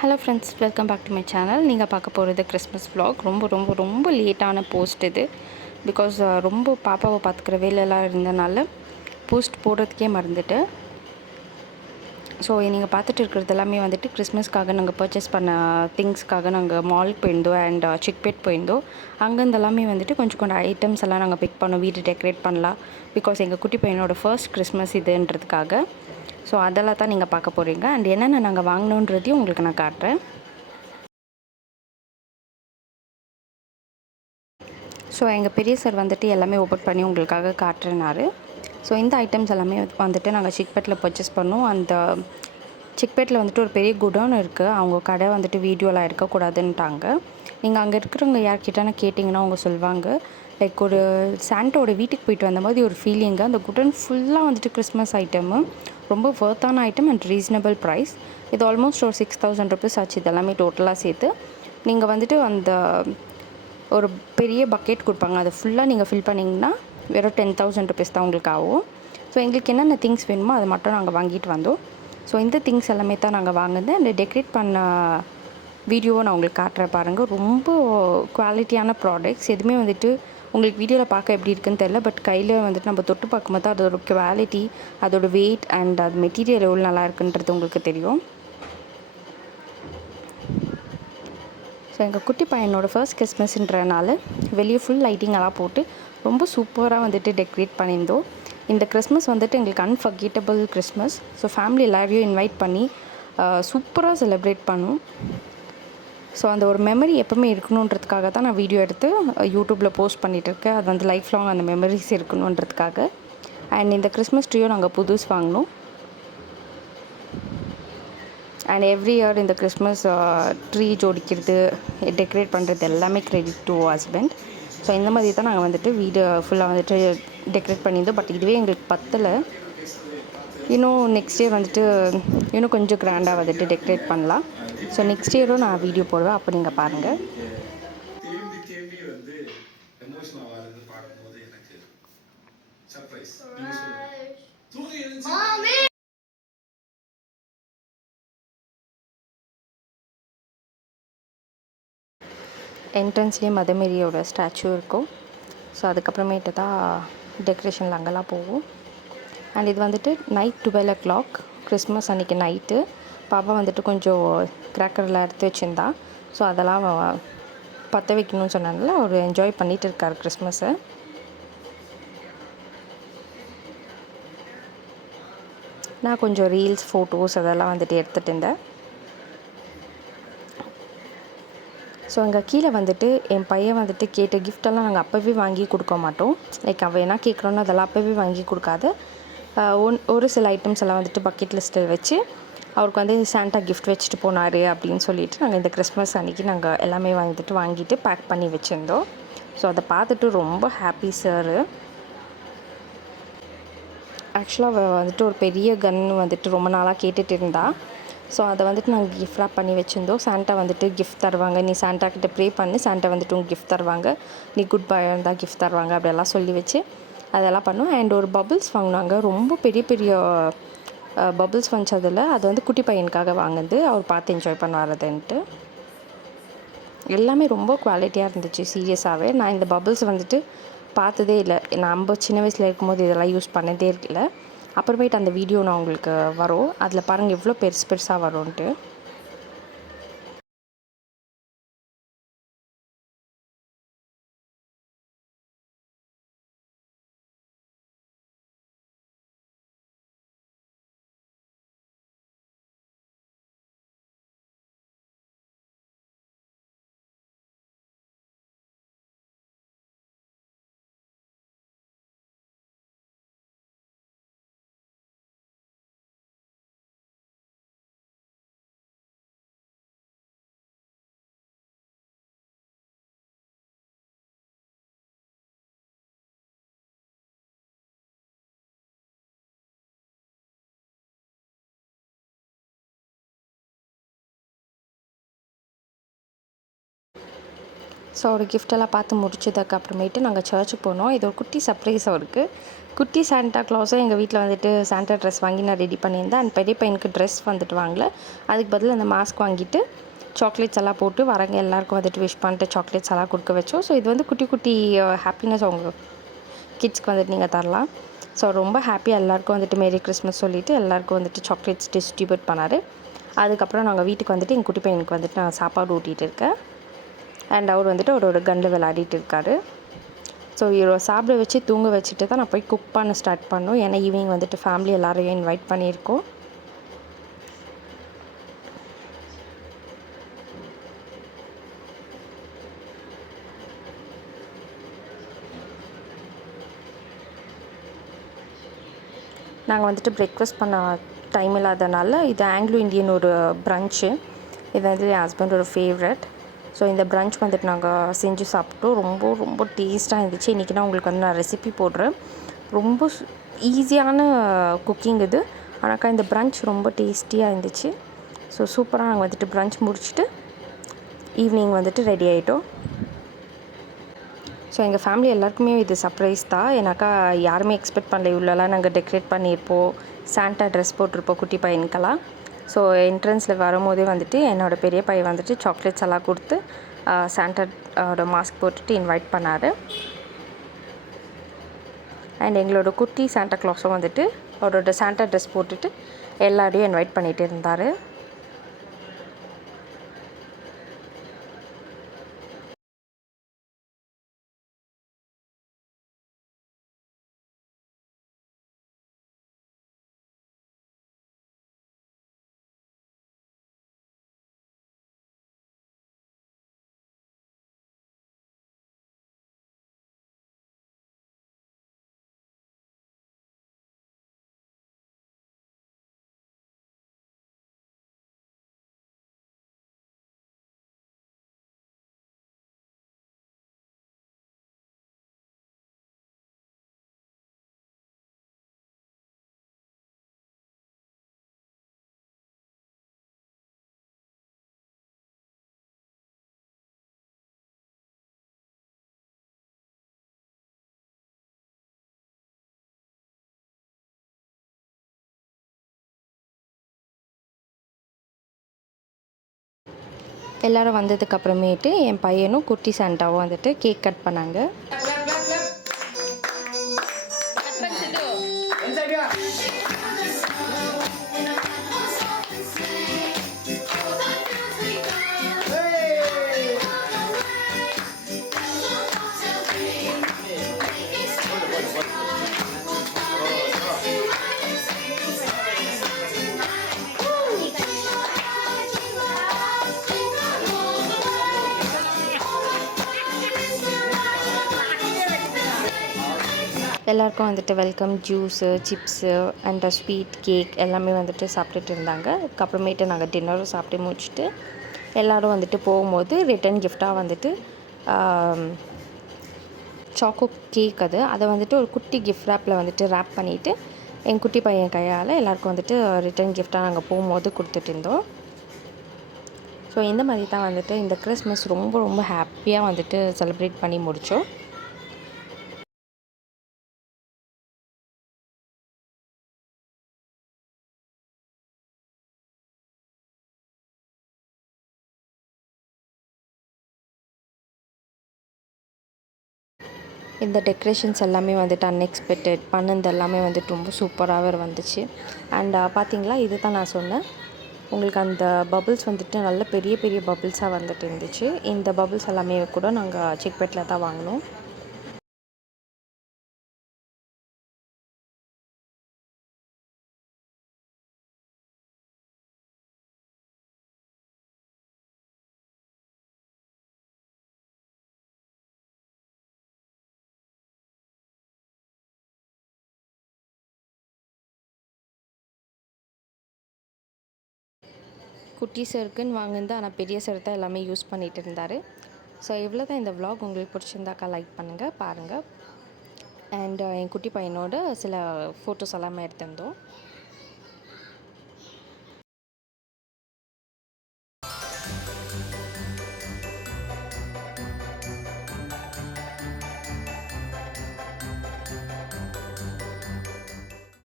Hello friends, welcome back to my channel. நீங்கள் பார்க்க போகிறது கிறிஸ்மஸ் vlog. ரொம்ப லேட்டான போஸ்ட் இது. பிகாஸ் ரொம்ப பாப்பாவை பார்த்துக்கிற வேலையெல்லாம் இருந்தனால போஸ்ட் போடுறதுக்கே மறந்துட்டு. ஸோ நீங்கள் பார்த்துட்டு இருக்கிறது எல்லாமே வந்துட்டு கிறிஸ்மஸ்க்காக நாங்கள் பர்ச்சேஸ் பண்ண திங்ஸ்க்காக நாங்கள் மாலுக்கு போயிருந்தோம் அண்ட் சிக்பேட் போயிருந்தோம். அங்கேருந்து எல்லாமே வந்துட்டு கொஞ்சம் ஐட்டம்ஸ் எல்லாம் நாங்கள் பிக் பண்ணோம், வீடு டெக்கரேட் பண்ணலாம். பிகாஸ் எங்கள் குட்டி பையனோட ஃபர்ஸ்ட் கிறிஸ்மஸ் இதுன்றதுக்காக. ஸோ அதெல்லாம் தான் நீங்கள் பார்க்க போகிறீங்க. அண்ட் என்னென்ன நாங்கள் வாங்கினோன்றதையும் உங்களுக்கு நான் காட்டுறேன். ஸோ எங்கள் பெரிய சார் வந்துட்டு எல்லாமே ஓப்பன் பண்ணி உங்களுக்காக காட்டுறனாரு. ஸோ இந்த ஐட்டம்ஸ் எல்லாமே வந்துட்டு நாங்கள் சிக்பேட்டில் பர்ச்சேஸ் பண்ணோம். அந்த சிக்பேட்டில் வந்துட்டு ஒரு பெரிய குடோன் இருக்குது. அவங்க கடை வந்துட்டு வீடியோலாம் இருக்கக்கூடாதுன்ட்டாங்க. நீங்கள் அங்கே இருக்கிறவங்க யார்கிட்டனா கேட்டிங்கன்னா அவங்க சொல்லுவாங்க. லைக் ஒரு சாண்டோட வீட்டுக்கு போயிட்டு வந்த மாதிரி ஒரு ஃபீலிங்கு. அந்த குடோன் ஃபுல்லாக வந்துட்டு கிறிஸ்மஸ் ஐட்டமு, ரொம்ப ஒர்த்தான ஐட்டம் அண்ட் ரீசனபிள் ப்ரைஸ். இது ஆல்மோஸ்ட் ஒரு 6,000 ருபீஸ் ஆச்சு இதெல்லாமே டோட்டலாக சேர்த்து. நீங்கள் வந்துட்டு அந்த ஒரு பெரிய பக்கெட் கொடுப்பாங்க, அதை ஃபுல்லாக நீங்கள் ஃபில் பண்ணிங்கன்னா வெறும் 10,000 ருபீஸ் தான் உங்களுக்கு ஆகும். ஸோ எங்களுக்கு என்னென்ன திங்ஸ் வேணுமோ அதை மட்டும் நாங்கள் வாங்கிட்டு வந்தோம். ஸோ இந்த திங்ஸ் எல்லாமே தான் நாங்கள் வாங்கினது. அந்த டெக்கரேட் பண்ண வீடியோவை நான் உங்களுக்கு காட்டுறேன் பாருங்கள். ரொம்ப குவாலிட்டியான ப்ராடக்ட்ஸ். எதுவுமே வந்துட்டு உங்களுக்கு வீடியோவில் பார்க்க எப்படி இருக்குன்னு தெரியல, பட் கையில் வந்துட்டு நம்ம தொட்டு பார்க்கும்போது தான் அதோட குவாலிட்டி, அதோட வெயிட் அண்ட் அது மெட்டீரியல் எவ்வளோ நல்லா இருக்குன்றது உங்களுக்கு தெரியும். ஸோ எங்கள் குட்டி பையனோட ஃபர்ஸ்ட் கிறிஸ்மஸ்ன்றனால வெளியே ஃபுல் லைட்டிங்கெல்லாம் போட்டு ரொம்ப சூப்பராக வந்துட்டு டெக்கரேட் பண்ணியிருந்தோம். இந்த கிறிஸ்மஸ் வந்துட்டு எங்களுக்கு அன்ஃபர்கெட்டபிள் கிறிஸ்மஸ். ஸோ ஃபேமிலி எல்லாரையும் இன்வைட் பண்ணி சூப்பராக செலிப்ரேட் பண்ணோம். ஸோ அந்த ஒரு மெமரி எப்போவுமே இருக்கணுன்றதுக்காக தான் நான் வீடியோ எடுத்து யூடியூப்பில் போஸ்ட் பண்ணிகிட்டு இருக்கேன். அது வந்து லைஃப் லாங் அந்த மெமரிஸ் இருக்கணுன்றதுக்காக. அண்ட் இந்த கிறிஸ்மஸ் ட்ரீயும் நாங்கள் புதுசு வாங்கினோம். அண்ட் எவ்ரி இயர் இந்த கிறிஸ்மஸ் ட்ரீ ஜோடிக்கிறது, டெக்கரேட் பண்ணுறது எல்லாமே கிரெடிட் டு ஹஸ்பண்ட். ஸோ இந்த மாதிரி தான் நாங்கள் வந்துட்டு வீடு ஃபுல்லாக வந்துட்டு டெக்கரேட் பண்ணியிருந்தோம். பட் இதுவே எங்களுக்கு பத்தலை. இன்னும் நெக்ஸ்ட் இயர் வந்துட்டு இன்னும் கொஞ்சம் கிராண்டாக வந்துட்டு டெக்கரேட் பண்ணலாம். ஸோ நெக்ஸ்ட் இயரும் நான் வீடியோ போடுவேன், அப்போ நீங்கள் பாருங்கள். என்ட்ரன்ஸ்லேயே மதமேரியோட ஸ்டாச்சு இருக்கும். ஸோ அதுக்கப்புறமேட்டு தான் டெக்கரேஷனில் அங்கெல்லாம் போகும். அண்ட் இது வந்துட்டு நைட் 12 o'clock கிறிஸ்மஸ் அன்றைக்கி நைட்டு. பாப்பா வந்துட்டு கொஞ்சம் கிராக்கர்லாம் எடுத்து வச்சுருந்தா. ஸோ அதெல்லாம் பற்ற வைக்கணும்னு சொன்னனால அவர் என்ஜாய் பண்ணிகிட்டு இருக்கார் கிறிஸ்மஸை. நான் கொஞ்சம் ரீல்ஸ், ஃபோட்டோஸ் அதெல்லாம் வந்துட்டு எடுத்துகிட்டு இருந்தேன். ஸோ அங்கே கீழே வந்துட்டு என் பையன் வந்துட்டு கேட்ட கிஃப்டெல்லாம் நாங்கள் அப்போவே வாங்கி கொடுக்க மாட்டோம். லைக் அவன் என்ன கேட்குறோன்னு அதெல்லாம் அப்போவே வாங்கி கொடுக்காத ஒரு சில ஐட்டம்ஸ் எல்லாம் வந்துட்டு பக்கெட் லிஸ்ட்டில் வச்சு அவருக்கு வந்து சாண்டா கிஃப்ட் வச்சுட்டு போனார் அப்படின்னு சொல்லிட்டு நாங்கள் இந்த கிறிஸ்மஸ் அன்றைக்கி நாங்கள் எல்லாமே வாங்கிட்டு பேக் பண்ணி வச்சுருந்தோம். ஸோ அதை பார்த்துட்டு ரொம்ப ஹாப்பி சார். ஆக்சுவலாக அவள் வந்துட்டு ஒரு பெரிய கன் வந்துட்டு ரொம்ப நாளாக கேட்டுட்டு இருந்தா. ஸோ அதை வந்துட்டு நாங்கள் கிஃப்ட் ராப் பண்ணி வச்சுருந்தோம். சாண்டா வந்துட்டு கிஃப்ட் தருவாங்க, நீ சாண்டா கிட்ட ப்ரே பண்ணி சாண்டா வந்துட்டு உங்களுக்கு கிஃப்ட் தருவாங்க, நீ குட் பாயாக இருந்தால் கிஃப்ட் தருவாங்க அப்படியெல்லாம் சொல்லி வச்சு அதெல்லாம் பண்ணோம். அண்ட் ஒரு பபுள்ஸ் வாங்கினாங்க, ரொம்ப பெரிய பெரிய பபுள்ஸ் வந்துச்சு அதில். அது வந்து குட்டி பையனுக்காக வாங்குது, அவர் பார்த்து என்ஜாய் பண்ண வரதுன்ட்டு. எல்லாமே ரொம்ப குவாலிட்டியாக இருந்துச்சு. சீரியஸாகவே நான் இந்த பபுள்ஸ் வந்துட்டு பார்த்ததே இல்லை. நம்ம சின்ன வயசில் இருக்கும்போது இதெல்லாம் யூஸ் பண்ணதே இல்லை. அப்புறமேட்டு அந்த வீடியோ நான் உங்களுக்கு வரும், அதில் பாருங்கள் எவ்வளோ பெருசாக வரும்ன்ட்டு. ஸோ ஒரு கிஃப்டெல்லாம் பார்த்து முடிச்சதுக்கு அப்புறமேட்டு நாங்கள் சர்ச்சுக்கு போனோம். இது ஒரு குட்டி சர்ப்ரைஸ் அவருக்கு. குட்டி சாண்டா க்ளாஸும் எங்கள் வீட்டில் வந்துட்டு சாண்டா ட்ரெஸ் வாங்கி நான் ரெடி பண்ணியிருந்தேன். அண்ட் பெரிய பையனுக்கு ட்ரெஸ் வந்துட்டு வாங்கல. அதுக்கு பதில் அந்த மாஸ்க் வாங்கிட்டு சாக்லேட்ஸ் எல்லாம் போட்டு வரங்க எல்லாருக்கும் வந்துட்டு விஷ் பண்ணிட்டு சாக்லேட்ஸ் எல்லாம் கொடுக்க வச்சோம். ஸோ இது வந்து குட்டி குட்டி ஹாப்பினஸ் அவங்க கிட்ஸ்க்கு வந்துட்டு நீங்கள் தரலாம். ஸோ ரொம்ப ஹாப்பியாக எல்லாருக்கும் வந்துட்டு மேரி கிறிஸ்மஸ் சொல்லிவிட்டு எல்லாருக்கும் வந்துட்டு சாக்லேட்ஸ் டிஸ்ட்ரிபியூட் பண்ணார். அதுக்கப்புறம் நாங்கள் வீட்டுக்கு வந்துட்டு எங்கள் குட்டி பையனுக்கு வந்துட்டு நான் சாப்பாடு ஊட்டிகிட்டு இருக்கேன். அண்ட் அவர் வந்துட்டு அவரோட கன்னில் விளையாடிட்டு இருக்காரு. ஸோ இவரை சாப்பிட வச்சு தூங்க வச்சுட்டு தான் நான் போய் குக் பண்ண ஸ்டார்ட் பண்ணோம். ஏன்னா ஈவினிங் வந்துட்டு ஃபேமிலி எல்லாரையும் இன்வைட் பண்ணியிருக்கோம். நாங்கள் வந்துட்டு பிரேக்ஃபாஸ்ட் பண்ண டைம் இல்லாதனால இது ஆங்கிலோ இந்தியன் ஒரு ப்ரன்ச்சு. இது வந்து என் ஹஸ்பண்டோட ஃபேவரட். ஸோ இந்த ப்ரன்ச் வந்துட்டு நாங்கள் செஞ்சு சாப்பிட்டோம். ரொம்ப ரொம்ப டேஸ்ட்டாக இருந்துச்சு. இன்றைக்கி நான் உங்களுக்கு வந்து நான் ரெசிபி போடுறேன். ரொம்ப ஈஸியான குக்கிங் இது. ஆனாக்கா இந்த ப்ரன்ச் ரொம்ப டேஸ்டியாக இருந்துச்சு. ஸோ சூப்பராக நாங்கள் வந்துட்டு ப்ரன்ச் முடிச்சுட்டு ஈவினிங் வந்துட்டு ரெடி ஆகிட்டோம். ஸோ எங்கள் ஃபேமிலி எல்லாருக்குமே இது சர்ப்ரைஸ் தான். ஏன்னாக்கா யாருமே எக்ஸ்பெக்ட் பண்ணல இவ்வளோலாம் நாங்கள் டெக்கரேட் பண்ணியிருப்போம், சாண்டா ட்ரெஸ் போட்டிருப்போம் குட்டி பையனுக்கெல்லாம். ஸோ என்ட்ரன்ஸில் வரும்போதே வந்துட்டு என்னோடய பெரிய பையன் வந்துட்டு சாக்லேட்ஸ் எல்லாம் கொடுத்து சாண்டாவோட மாஸ்க் போட்டுட்டு இன்வைட் பண்ணார். அண்ட் எங்களோட குட்டி சாண்டா க்ளாஸும் வந்துட்டு அவரோட சாண்டா ட்ரெஸ் போட்டுட்டு எல்லாரையும் இன்வைட் பண்ணிகிட்டு இருந்தார். எல்லோரும் வந்ததுக்கப்புறமேட்டு என் பையனும் குட்டி சாண்டாவும் வந்துட்டு கேக் கட் பண்ணாங்க. எல்லாருக்கும் வந்துட்டு welcome juice, chips and sweet cake எல்லாமே வந்துட்டு சாப்பிட்டுட்டு இருந்தாங்க. அதுக்கப்புறமேட்டு நாங்கள் டின்னரும் சாப்பிட்டு முடிச்சுட்டு எல்லோரும் வந்துட்டு போகும்போது ரிட்டன் கிஃப்டாக வந்துட்டு சாக்கோ கேக் அதை வந்துட்டு ஒரு குட்டி கிஃப்ட் ரேப்பில் வந்துட்டு ரேப் பண்ணிவிட்டு என் குட்டி பையன் கையால் எல்லாருக்கும் வந்துட்டு ரிட்டன் கிஃப்டாக நாங்கள் போகும்போது கொடுத்துட்டு இருந்தோம். ஸோ இந்த மாதிரி தான் வந்துட்டு இந்த கிறிஸ்மஸ் ரொம்ப ரொம்ப ஹாப்பியாக வந்துட்டு செலிப்ரேட் பண்ணி முடித்தோம். இந்த டெக்கரேஷன்ஸ் எல்லாமே வந்துட்டு அன்எக்ஸ்பெக்டட் பண்ணது எல்லாமே வந்துட்டு ரொம்ப சூப்பராகவே வந்துச்சு. அண்ட் பார்த்தீங்களா, இது தான் நான் சொன்னேன் உங்களுக்கு, அந்த பபுள்ஸ் வந்துட்டு நல்ல பெரிய பெரிய பபுள்ஸாக வந்துட்டு இருந்துச்சு. இந்த பபுள்ஸ் எல்லாமே கூட நாங்கள் சிக்பெட்டில் தான் வாங்கினோம். குட்டி சருக்குன்னு வாங்கினது, ஆனால் பெரிய சருக்கு தான் எல்லாமே யூஸ் பண்ணிகிட்டு இருந்தார். ஸோ இவ்வளோ தான் இந்த விலாக். உங்களுக்கு பிடிச்சிருந்தாக்கா லைக் பண்ணுங்கள், பாருங்கள். அண்ட் என் குட்டி பையனோட சில ஃபோட்டோஸ் எல்லாமே எடுத்திருந்தோம்.